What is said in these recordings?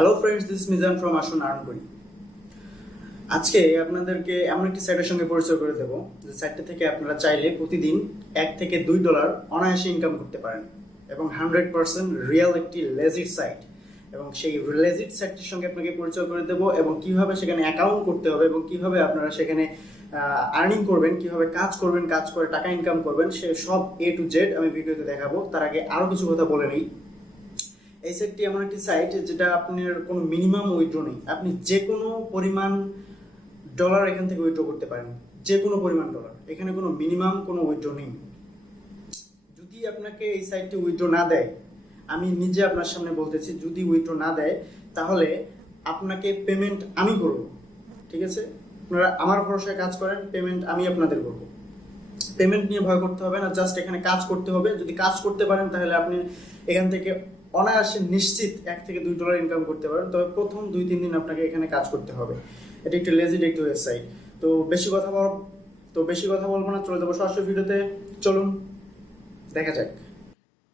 Hello friends, this is Mizan from ASUN KORI। আজকে আপনাদেরকে এমন একটি সাইটের সঙ্গে পরিচয় করে দেব যে সাইটটা থেকে আপনারা চাইলে প্রতিদিন $1 থেকে $2 অনায়াসে ইনকাম করতে পারেন এবং 100% রিয়েল একটি লেজিট সাইট। এবং সেই লেজিট সাইটটির সঙ্গে আপনাকে পরিচয় করে দেব এবং কিভাবে সেখানে অ্যাকাউন্ট করতে হবে এবং কিভাবে আপনারা সেখানে আর্নিং করবেন, কিভাবে কাজ করবেন, কাজ করে টাকা ইনকাম করবেন, সে সব A to Z আমি ভিডিওতে দেখাবো। তার আগে আরও কিছু কথা বলে নিই। এই সাইটটি এমন একটি সাইট যেটা আপনার কোনো মিনিমাম উইথড্র নেই। আপনি যে কোনো পরিমাণ ডলার এখান থেকে উইথড্র করতে পারেন, যে কোনো পরিমাণ ডলার। এখানে কোনো মিনিমাম কোনো উইথড্র নেই। যদি আপনাকে এই সাইটটি উইথড্র না দেয়, আমি নিজে আপনার সামনে বলতেছি, যদি উইথড্র না দেয় তাহলে আপনাকে পেমেন্ট আমি করব। ঠিক আছে, আপনারা আমার ভরসায় কাজ করেন, পেমেন্ট আমি আপনাদের করব। পেমেন্ট নিয়ে ভয় করতে হবে না, জাস্ট এখানে কাজ করতে হবে। যদি কাজ করতে পারেন তাহলে আপনি এখান থেকে অনায়াসে নিশ্চিত $1 থেকে $2 ইনকাম করতে পারেন। তবে প্রথম 2-3 দিন আপনাকে এখানে কাজ করতে হবে। এটা একটি লেজিট একটি ওয়েবসাইট। তো বেশি কথা বলবো না, চলে যাবো সরাসরি ভিডিওতে। চলুন দেখা যাক।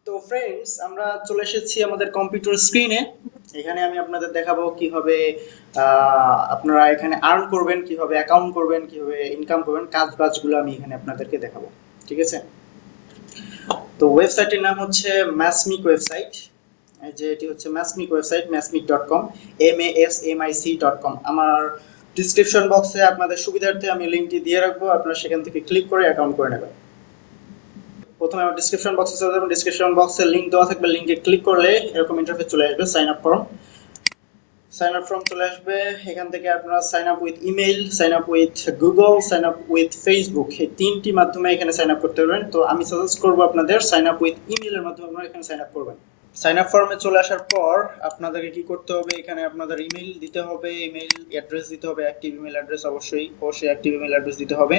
তো ফ্রেন্ডস, আমরা চলে এসেছি আমাদের কম্পিউটার স্ক্রিনে। এখানে আমি আপনাদের দেখাবো কিভাবে আপনারা এখানে আর্ন করবেন, কিভাবে অ্যাকাউন্ট করবেন, কিভাবে ইনকাম করবেন, কাজ বাজগুলো আমি এখানে আপনাদেরকে দেখাবো। ঠিক আছে, তো ওয়েবসাইটের নাম হচ্ছে ম্যাসমিক ওয়েবসাইট। যে এটি হচ্ছে ম্যাসমিক ওয়েবসাইট, masmic.com, masmic.com। আমার ডিসক্রিপশন বক্সে আপনাদের সুবিধার্থে আমি লিংকটি দিয়ে রাখবো, আপনারা সেখান থেকে ক্লিক করে অ্যাকাউন্ট করে নেবেন। প্রথমে আমার ডিসক্রিপশন বক্সে চলে যাবেন, ডিসক্রিপশন বক্সে লিংক দেওয়া থাকবে, লিংকে ক্লিক করলে এরকম ইন্টারফেস চলে আসবে। সাইন আপ ফর্ম চলে আসবে। এখান থেকে আপনারা sign up with email, sign up with Google, sign up with Facebook, এই তিনটি মাধ্যমে এখানে সাইন আপ করতে পারবেন। তো আমি সাজেস্ট করবো আপনাদের সাইন আপ উইথ ইমেইলের মাধ্যমে আপনারা এখানে সাইন আপ করবেন। সাইন আপ ফর্মে চলে আসার পর আপনাদেরকে কি করতে হবে, এখানে আপনাদের ইমেইল দিতে হবে, ইমেইল অ্যাড্রেস দিতে হবে, অ্যাক্টিভ ইমেইল অ্যাড্রেস অবশ্যই অ্যাক্টিভ ইমেইল অ্যাড্রেস দিতে হবে।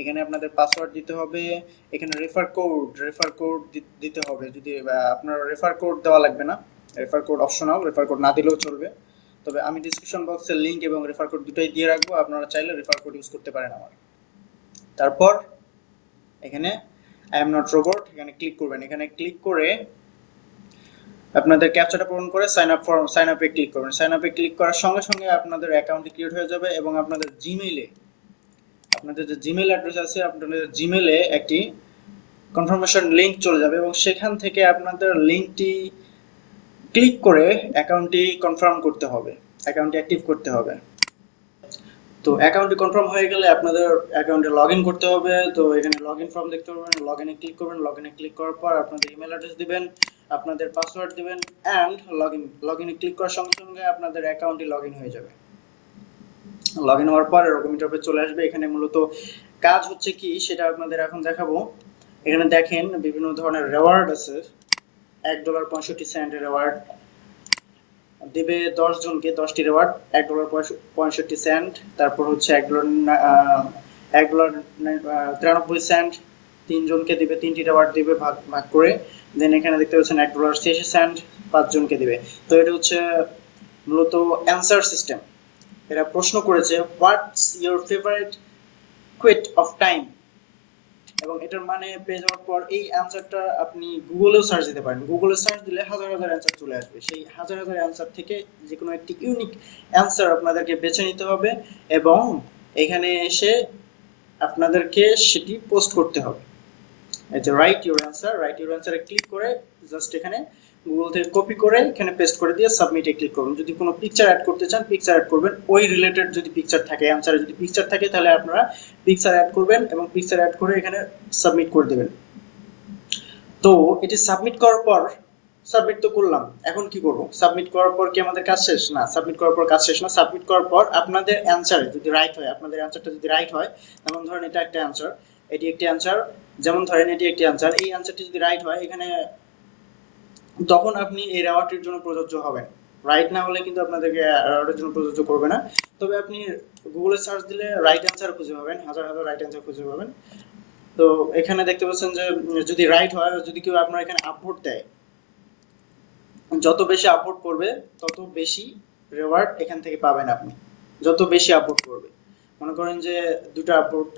এখানে আপনাদের পাসওয়ার্ড দিতে হবে, এখানে রেফার কোড দিতে হবে। যদি আপনার রেফার কোড দেওয়া লাগবে না, refer code optional, refer code না দিলেও চলবে। তবে আমি ডিসক্রিপশন বক্সে লিংক এবং রেফার কোড দুটোই দিয়ে রাখবো, আপনারা চাইলে রেফার কোড ইউজ করতে পারেন আমার। তারপর এখানে আই এম নট রোবট, এখানে ক্লিক করবেন। এখানে ক্লিক করে আপনাদের ক্যাপচাটা পূরণ করে সাইন আপে ক্লিক করবেন। সাইন আপে ক্লিক করার সঙ্গে সঙ্গে আপনাদের অ্যাকাউন্টটি ক্রিয়েট হয়ে যাবে এবং আপনাদের জিমেইলে, আপনাদের যে জিমেইল অ্যাড্রেস আছে, আপনাদের জিমেইলে একটি কনফার্মেশন লিংক চলে যাবে এবং সেখান থেকে আপনাদের লিংকটি ক্লিক করে অ্যাকাউন্টটি কনফার্ম করতে হবে, অ্যাকাউন্টটি অ্যাক্টিভ করতে হবে। তো অ্যাকাউন্টটি কনফার্ম হয়ে গেলে আপনাদের অ্যাকাউন্টে লগইন করতে হবে। তো এখানে লগইন ফর্ম দেখতে পাবেন, লগইনে ক্লিক করবেন। লগইনে ক্লিক করার পর আপনাদের ইমেল অ্যাড্রেস দিবেন, আপনাদের পাসওয়ার্ড দিবেন এন্ড লগইনে ক্লিক করার সঙ্গে সঙ্গে আপনাদের অ্যাকাউন্টটি লগইন হয়ে যাবে। লগইন হওয়ার পর এরকম ইন্টারফেস চলে আসবে। এখানে মূলত কাজ হচ্ছে কি সেটা আপনাদের এখন দেখাবো। এখানে দেখেন বিভিন্ন ধরনের রিওয়ার্ড আছে। $1.65 রিওয়ার্ড দিবে 10 জনকে, 10টি রিওয়ার্ড, $1.65। তারপর হচ্ছে $1.93 3 জনকে দিবে, 3টি রিওয়ার্ড দিবে ভাগ ভাগ করে। দেন এখানে দেখতে পাচ্ছেন $1.86 5 জনকে দিবে। তো এটা হচ্ছে মূলত অ্যানসার সিস্টেম। এরা প্রশ্ন করেছে what's your favourite quit of time, এবং এটার মানে পেয়ে যাওয়ার পর এই অ্যানসারটা আপনি গুগলেও সার্চ দিতে পারেন। গুগলে সার্চ দিলে হাজার হাজার অ্যানসার চলে আসবে। সেই হাজার হাজার অ্যানসার থেকে যে কোনো একটি ইউনিক অ্যানসার আপনাদেরকে বেছে নিতে হবে এবং এখানে এসে আপনাদেরকে সেটি পোস্ট করতে হবে। এই যে রাইট ইউর অ্যানসারে ক্লিক করে জাস্ট এখানে গুগল থেকে কপি করে এখানে পেস্ট করে দিয়ে সাবমিটে ক্লিক করুন। যদি কোনো পিকচার অ্যাড করতে চান পিকচার অ্যাড করবেন, ওই রিলেটেড যদি পিকচার থাকে, অ্যানসারে যদি পিকচার থাকে তাহলে আপনারা পিকচার অ্যাড করবেন এবং পিকচার অ্যাড করে এখানে সাবমিট করে দেবেন। তো এটি সাবমিট করার পর, সাবমিট তো করলাম, এখন কি করব? সাবমিট করার পর কি আমাদের কাজ শেষ? না, সাবমিট করার পর কাজ শেষ না। সাবমিট করার পর আপনাদের অ্যানসারে যদি রাইট হয়, আপনাদের অ্যানসারটা যদি রাইট হয়, যেমন ধরেন এটা একটা অ্যানসার, এটি একটি অ্যানসার, যেমন ধরেন এটি একটি অ্যানসার, এই অ্যানসারটি যদি রাইট হয় এখানে, তখন আপনি এই রিওয়ার্ডটির জন্য প্রযোজ্য হবেন। রাইট না হলে কিন্তু আপনাদেরকে রিওয়ার্ডের জন্য প্রযোজ্য করবে না। তবে আপনি গুগলে সার্চ দিলে রাইট অ্যানসার খুঁজে পাবেন, হাজার হাজার রাইট অ্যানসার খুঁজে পাবেন। তো এখানে দেখতে পাচ্ছেন যে যদি রাইট হয়, যদি কেউ আপনার এখানে আপভোট দেয়, যত বেশি আপভোট করবে তত বেশি রিওয়ার্ড এখান থেকে পাবেন আপনি। যত বেশি আপভোট করবে, মনে করেন যে 2টা আপভোট,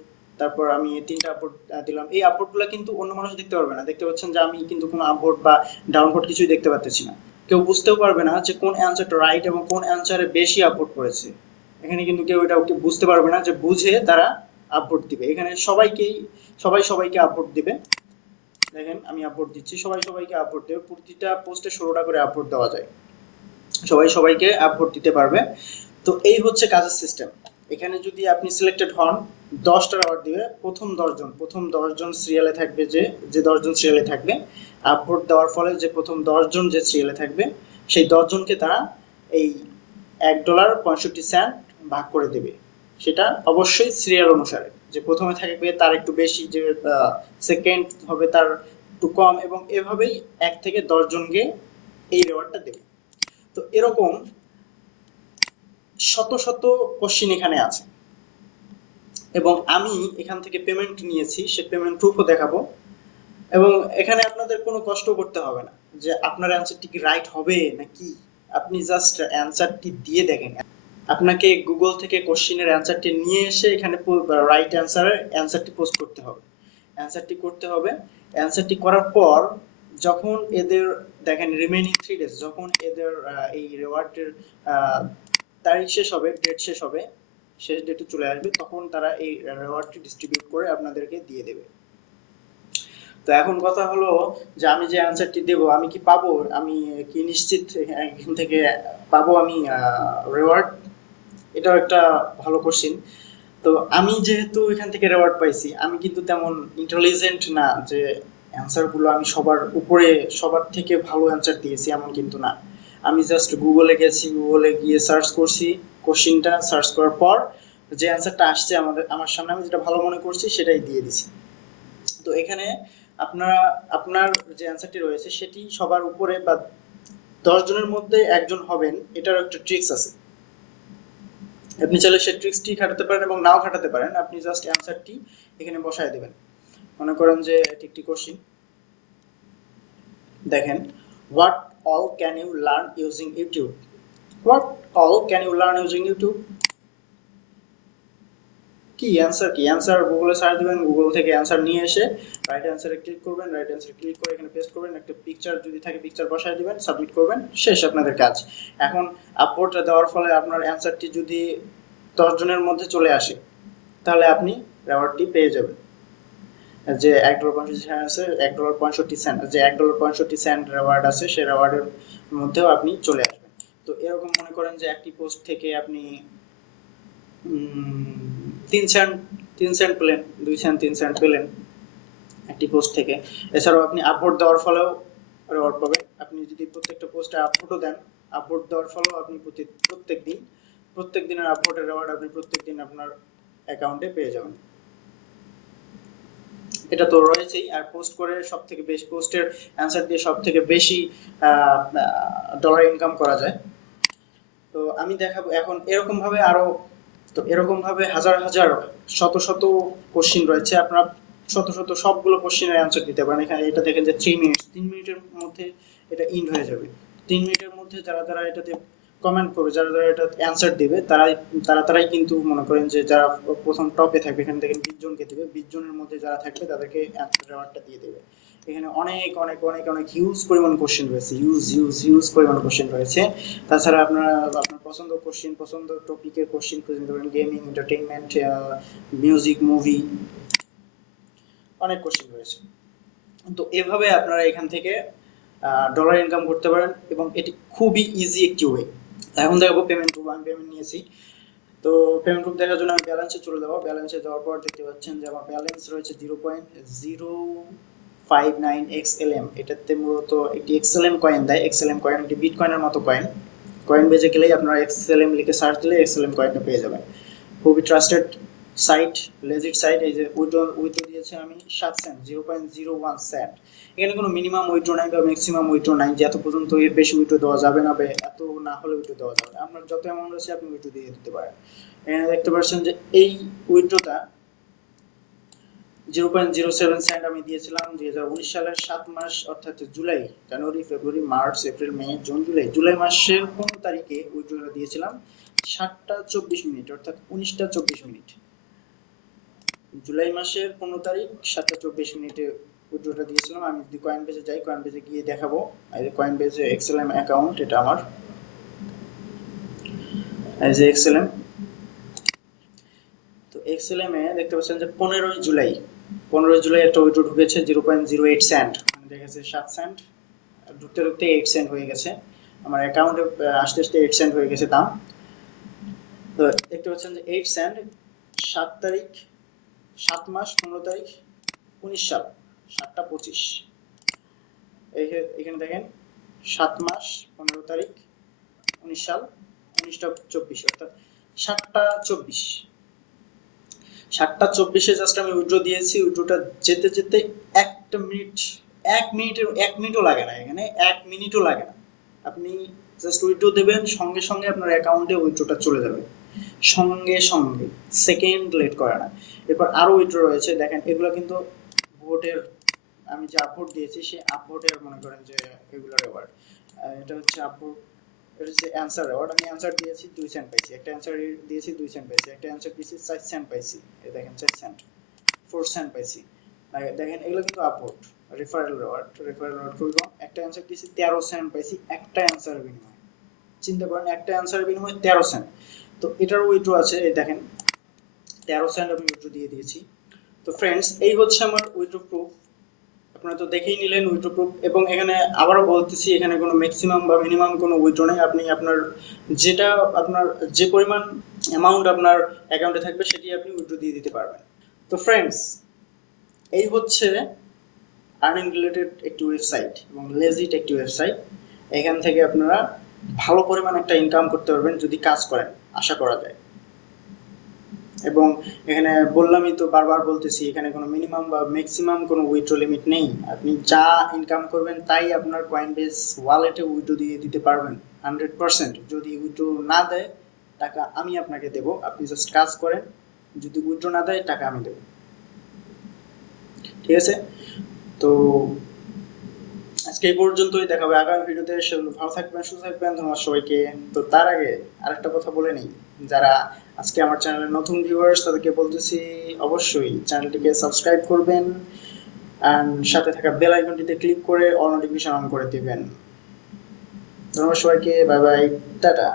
তারপর আমি 3টা আপভোট দিলাম, এই আপভোটগুলো কিন্তু অন্য মানুষ দেখতে পারবে না। দেখতে পাচ্ছেন যে আমি কিন্তু কোনো আপভোট বা ডাউনভোট কিছুই দেখতে পাচ্ছি না। কেউ বুঝতেও পারবে না যে কোন অ্যান্সারটা রাইট এবং কোন অ্যান্সারে বেশি আপভোট করেছে। এখানে কিন্তু কেউ এটা বুঝতে পারবে না, যে বুঝে তারা আপভোট দিবে। এখানে সবাইকে আপভোট দিবে। দেখেন আমি আপভোট দিচ্ছি, সবাইকে আপভোট দেবে। প্রতিটা পোস্টে 16টা করে আপভোট দেওয়া যায়, সবাইকে আপভোট দিতে পারবে। তো এই হচ্ছে কাজের সিস্টেম। এখানে যদি আপনি সিলেক্টেড হন, 10টা রেওয়ার্ড দিবে। প্রথম 10জন সিরিয়ালে থাকবে, যে 10জন সিরিয়ালে থাকবে, আপভোট দেওয়ার ফলে যে প্রথম 10জন যে সিরিয়ালে থাকবে, সেই 10জনকে তারা এই $1.65 ভাগ করে দেবে। সেটা অবশ্যই সিরিয়াল অনুসারে, যে প্রথমে থাকবে তার একটু বেশি, যে সেকেন্ড হবে তার একটু কম, এবং এভাবেই 1 থেকে 10জনকে এই রেওয়ার্ডটা দেবে। তো এরকম শত শত কোশ্চিন এখানে আছে, এবং আমি এখান থেকে পেমেন্ট নিয়েছি, সে পেমেন্ট প্রুফও দেখাবো। এবং এখানে আপনাদের কোনো কষ্ট করতে হবে না যে আপনার অ্যান্সারটি কি রাইট হবে নাকি, আপনি জাস্ট অ্যান্সারটি দিয়ে দেখেন। আপনাকে গুগল থেকে কোশ্চিনের অ্যান্সারটি নিয়ে এসে এখানে রাইট অ্যান্সারটি পোস্ট করতে হবে, অ্যান্সারটি করার পর যখন এদের দেখেন রিমেইনিং 3 ডেজ, যখন এদের এই রিওয়ার্ডের তারিখ শেষ হবে, ডেট শেষ হবে, শেষ ডেটে চলে আসবে, তখন তারা এই রিওয়ার্ডটি ডিস্ট্রিবিউট করে আপনাদেরকে দিয়ে দেবে। তো এখন কথা হলো যে আমি যে অ্যান্সারটি দেব, আমি কি পাবো, আমি কি নিশ্চিত এখান থেকে পাবো আমি রিওয়ার্ড? এটাও একটা ভালো কোশ্চিন। তো আমি যেহেতু এখান থেকে রিওয়ার্ড পাইছি, আমি কিন্তু তেমন ইন্টেলিজেন্ট না যে অ্যান্সার গুলো আমি সবার থেকে ভালো অ্যান্সার দিয়েছি, এমন কিন্তু না। আমি জাস্ট গুগলে গেছি, গুগলে গিয়ে সার্চ করছি, কোশ্চিনটা সার্চ করার পর যে অ্যান্সারটা আসছে আমার সামনে, আমি যেটা ভালো মনে করছি সেটাই দিয়ে দিছি। তো এখানে আপনার যে অ্যান্সারটি রয়েছে সেটি সবার উপরে বা 10জনের মধ্যে একজন হবেন, এটার একটা ট্রিক্স আছে। আপনি চাইলে সেই ট্রিক্সটি খাটাতে পারেন এবং নাও খাটাতে পারেন। আপনি জাস্ট অ্যান্সারটি এখানে বসায় দিবেন। মনে করেন যে একটি কোশ্চিন, দেখেন, what all can you learn using YouTube? What all can you learn using YouTube? কি অ্যান্সার গুগলে সার্চ দিবেন, গুগল থেকে অ্যান্সার নিয়ে এসে রাইট অ্যান্সারে ক্লিক করবেন, ক্লিক করে এখানে পেস্ট করবেন, একটা পিকচার যদি থাকে পিকচার বসায় দিবেন, সাবমিট করবেন, শেষ আপনাদের কাজ। এখন আপলোড দেওয়ার ফলে আপনার অ্যান্সারটি যদি 10জনের মধ্যে চলে আসে, তাহলে আপনি রিওয়ার্ডটি পেয়ে যাবেন। যে $1.65 আছে, $1.65, যে $1.65 রিওয়ার্ড আছে, সেই রিওয়ার্ডের মধ্যেও আপনি চলে আসবেন। তো এরকম মনে করেন যে একটি পোস্ট থেকে আপনি 3 সেন্ট পেলেন, 2 সেন্ট 3 সেন্ট পেলেন একটি পোস্ট থেকে। এছাড়াও আপনি আপভোট দেওয়ার ফলেও রিওয়ার্ড পাবেন। আপনি যদি প্রত্যেকটা পোস্টে আপভোটও দেন, আপভোট দেওয়ার ফলেও আপনি প্রত্যেক দিনের আপভোটের রিওয়ার্ড আপনি প্রত্যেকদিন আপনার অ্যাকাউন্টে পেয়ে যাবেন। এটা তো রয়েছেই। আর পোস্ট করে সবথেকে বেশি, পোস্টের অ্যান্সার দিয়ে সবথেকে বেশি ডলার ইনকাম করা যায়। তো আমি দেখাবো এখন এরকম ভাবে হাজার হাজার শত কোশ্চিন রয়েছে। আপনারা শত সবগুলো কোশ্চিনের অ্যান্সার দিতে পারেন। এখানে এটা দেখেন যে 3 মিনিটের মধ্যে এটা ইন্ড হয়ে যাবে। 3 মিনিটের মধ্যে যারা এটাতে কমেন্ট করবে, যারা এটা অ্যান্সার দেবে, তারাই কিন্তু মনে করেন যে যারা প্রথম টপে থাকবে, এখানে দেখেন 20জনকে দেবে, 20জনের মধ্যে যারা থাকবে তাদেরকে অ্যান্সার রিওয়ার্ডটা দিয়ে দেবে। এখানে অনেক হিউজ পরিমাণ কোশ্চেন রয়েছে, হিউজ পরিমাণ কোশ্চেন রয়েছে। তাছাড়া আপনার পছন্দ কোশ্চেন, পছন্দ টপিকের কোশ্চেন খুঁজে নিতে পারেন, গেমিং, এন্টারটেইনমেন্ট, মিউজিক, মুভি, অনেক কোশ্চেন রয়েছে। তো এভাবে আপনারা এখান থেকে ডলার ইনকাম করতে পারেন, এবং এটি খুবই ইজি একটি ওয়ে। এখন দেখাবো পেমেন্ট প্রুফ। আমি পেমেন্ট নিয়েছি। তো পেমেন্ট প্রুফ দেখার জন্য আমি ব্যালেন্সে চলে যাবো। ব্যালেন্সে যাওয়ার পর দেখতে পাচ্ছেন যে আমার ব্যালেন্স রয়েছে 0.059 XLM। এটাতে মূলত একটি XLM কয়েন দেয়। XLM কয়েন একটি বিটকয়েনের মতো কয়েন। কয়েন বেজে গেলেই আপনারা XLM লিখে সার্চ দিলে XLM কয়েনটা পেয়ে যাবেন। খুবই ট্রাস্টেড সাইট, লেজিট সাইট। এই যে উইথড্র দিয়েছে আমি 7 সেন্ট, 0.01 সেন্ট। এখানে কোনো মিনিমাম উইথড্র নাই বা ম্যাক্সিমাম উইথড্র নাই যে এত পর্যন্ত এর বেশি উইথড্র দেওয়া যাবে না, বা এত না হলে উইথড্র দেওয়া যাবে না। আপনার যত অ্যামাউন্ট আছে আপনি উইথড্র দিয়ে দিতে পারেন। এখানে দেখতে পাচ্ছেন যে এই উইথড্রটা 0.07 সেন্ট আমি দিয়েছিলাম 2019 সালের 7 মাস, অর্থাৎ জুলাই, জানুয়ারি, ফেব্রুয়ারি, মার্চ, এপ্রিল, মে, জুন, জুলাই মাসের 15 তারিখে উইথড্রটা দিয়েছিলাম 7টা 24 মিনিট, অর্থাৎ 19টা 24 মিনিট। জুলাই মাসের 15 তারিখ 7টা 24 মিনিটে উইথড্রটা দিয়েছিলাম। আমি যদি কয়েন পেজে যাই, কয়েন পেজে গিয়ে দেখাবো। এই যে কয়েন পেজে এক্সএলএম অ্যাকাউন্ট, এটা আমার, এই যে এক্সএলএম। তো এক্সএলএম এ দেখতে পাচ্ছেন যে 15ই জুলাই একটা উইথড্র ঢুকেছে 0.08 সেন্ট, মানে দেখেছে 7 সেন্ট, ঢুকতে ঢুকতে 8 সেন্ট হয়ে গেছে আমার অ্যাকাউন্টে, আসতে আসতে 8 সেন্ট হয়ে গেছে দাম। তো দেখতে পাচ্ছেন যে 8 সেন্ট 7 তারিখ, 7 মাস 15 তারিখ 19 সাল, 7টা 25। এখানে দেখেন 7 মাস 15 তারিখ 19 সাল, 19টা 24, অর্থাৎ 7টা 24। 7টা 24-এ জাস্ট আমি উইথড্র দিয়েছি। উইথড্রটা যেতে যেতে 1 মিনিট, 1 মিনিটও লাগে না, এখানে 1 মিনিটও লাগে না। আপনি জাস্ট উইথড্র দেবেন, সঙ্গে সঙ্গে আপনার অ্যাকাউন্টে উইথড্রটা চলে যাবে, সঙ্গে সঙ্গে, সেকেন্ড লেট করে না। এরপর আরো উইথড্র রয়েছে, দেখেন এগুলো কিন্তু ভোটের, আমি যে আপভোট দিয়েছি সেই আপভোটের মনে করেন যে এগুলোর অ্যাওয়ার্ড। এটা হচ্ছে আপভোট, এটা হচ্ছে অ্যান্সার অ্যাওয়ার্ড। আমি অ্যান্সার দিয়েছি 2 সেন্ট পাইছি, একটা অ্যান্সার দিয়েছি 2 সেন্ট পাইছি, একটা অ্যান্সার দিয়েছি 4 সেন্ট পাইছি, এই দেখেন 4 সেন্ট, 4 সেন্ট পাইছি। দেখেন এগুলো কিন্তু আপভোট, রেফারেল অ্যাওয়ার্ড, রেফারেল অ্যাওয়ার্ড খুবই কম। একটা অ্যান্সার দিয়েছি 13 সেন্ট পাইছি, একটা অ্যান্সারের বিনিময়ে। চিন্তা করেন, একটা অ্যান্সারের বিনিময়ে 13 সেন্ট। তো এটার উইথড্র আছে, এই দেখেন 13 সেন্ট আমি উইথড্র দিয়ে দিয়েছি। তো ফ্রেন্ডস, এই হচ্ছে আমার উইথড্র প্রুফ। আপনারা তো দেখেই নিলেন উইথড্র প্রুফ। এবং এখানে আবারও বলতেছি, এখানে কোনো ম্যাক্সিমাম বা মিনিমাম কোনো উইথড্র নেই। আপনি আপনার যেটা, আপনার যে পরিমাণ অ্যামাউন্ট আপনার অ্যাকাউন্টে থাকবে সেটি আপনি উইথড্র দিয়ে দিতে পারবেন। তো ফ্রেন্ডস, এই হচ্ছে আর্নিং রিলেটেড একটি ওয়েবসাইট এবং লেজিট একটি ওয়েবসাইট। এখান থেকে আপনারা ভালো পরিমাণ একটা ইনকাম করতে পারবেন যদি কাজ করেন, আশা করা যায়। এবং এখানে বললামই তো, বারবার বলতেছি, এখানে কোনো মিনিমাম বা ম্যাক্সিমাম কোনো উইথড্র লিমিট নেই। আপনি যা ইনকাম করবেন তাই আপনার কয়েনবেস ওয়ালেটে উইথড্র দিয়ে দিতে পারবেন 100%। যদি উইথড্র না দেয়, টাকা আমি আপনাকে দেব, আপনি জাস্ট কাজ করেন। যদি উইথড্র না দেয়, টাকা আমি দেব, ঠিক আছে? তো আজকে এই পর্যন্তই, দেখা হবে আগামী ভিডিওতে। ভালো থাকবেন, সুস্থ থাকবেন, ধন্যবাদ সবাইকে। তো তার আগে আরেকটা কথা বলে নিই, যারা আজকে আমার চ্যানেলের নতুন ভিউয়ার্স তাদেরকে বলতেছি অবশ্যই চ্যানেলটিকে সাবস্ক্রাইব করবেন এন্ড সাথে থাকা বেল আইকনটিতে ক্লিক করে অল নোটিফিকেশন অন করে দিবেন। ধন্যবাদ সবাইকে, বাই বাই, টাটা।